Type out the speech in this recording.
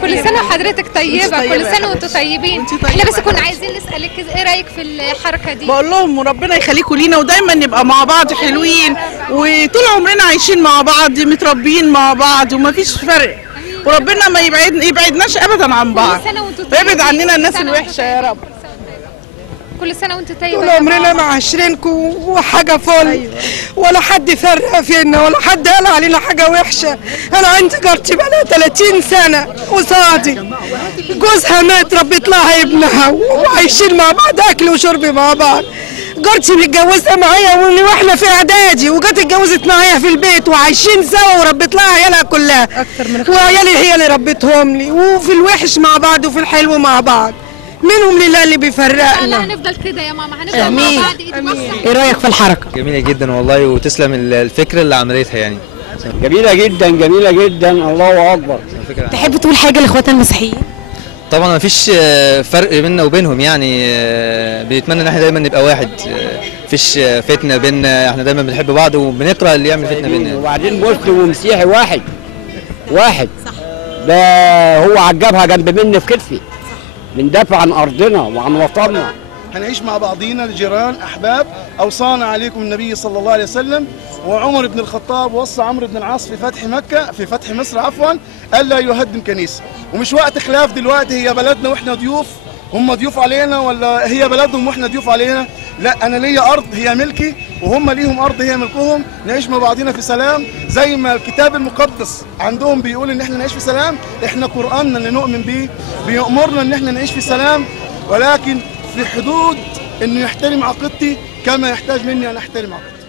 كل سنة وحضرتك طيبة، كل سنة وانتم طيبين. احنا بس كنا عايزين نسألك ايه رأيك في الحركة دي؟ بقول لهم ربنا يخليكم لينا ودايما نبقى مع بعض حلوين، وطول عمرنا عايشين مع بعض متربيين مع بعض ومفيش فرق، وربنا ما يبعدناش ابدا عن بعض، ويبعد عننا الناس الوحشة يا رب. كل سنة وانتم طيبة. طول عمرنا معاشرينكم وحاجة فل. أيوة. ولا حد فرق فينا ولا حد قال علينا حاجة وحشة. أنا عندي جارتي بقالها 30 سنة قصادي، جوزها مات ربت لها ابنها وعايشين مع بعض أكل وشرب مع بعض. جارتي متجوزة معايا واحنا في إعدادي، وجت اتجوزت معايا في البيت وعايشين سوا وربت لها عيالها كلها، وعيالي هي اللي ربتهم لي، وفي الوحش مع بعض وفي الحلو مع بعض. منهم لله اللي بيفرقنا. لا هنفضل كده يا ماما، هنفضل مع بعض ايد واحدة. ايه رايك في الحركه؟ جميله جدا والله، وتسلم الفكره اللي عملتها يعني. جميله جدا جميله جدا، الله اكبر. تحب تقول حاجه لاخواتنا المسيحيين؟ طبعا ما فيش فرق بيننا وبينهم يعني، بنتمنى ان احنا دايما نبقى واحد، مفيش فتنه بيننا، احنا دايما بنحب بعض وبنكره اللي يعمل فتنه بيننا. وبعدين مسلم ومسيحي واحد صح. ده هو عجبها جنب مني في كتفي، بندافع عن ارضنا وعن وطننا. هنعيش مع بعضينا جيران احباب. اوصانا عليكم النبي صلى الله عليه وسلم، وعمر بن الخطاب وصى عمرو بن العاص في فتح مصر عفوا الا يهدم كنيسه. ومش وقت خلاف دلوقتي، هي بلدنا واحنا ضيوف، هم ضيوف علينا ولا هي بلدهم واحنا ضيوف علينا؟ لا، انا ليا ارض هي ملكي وهم ليهم ارض هي ملكهم. نعيش مع بعضينا في سلام زي ما الكتاب المقدس عندهم بيقول ان احنا نعيش في سلام. احنا قرآننا اللي نؤمن بيه بيأمرنا ان احنا نعيش في سلام، ولكن في حدود انه يحترم عقيدتي كما يحتاج مني ان احترم عقيدتي.